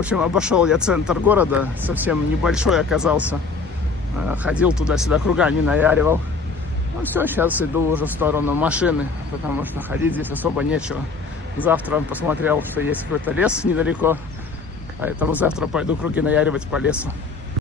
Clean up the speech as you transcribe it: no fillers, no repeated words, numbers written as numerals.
общем, обошел я центр города, совсем небольшой оказался. Ходил туда-сюда, кругами наяривал. Ну все, сейчас иду уже в сторону машины, потому что ходить здесь особо нечего. Завтра посмотрел, что есть какой-то лес недалеко, поэтому завтра пойду круги наяривать по лесу.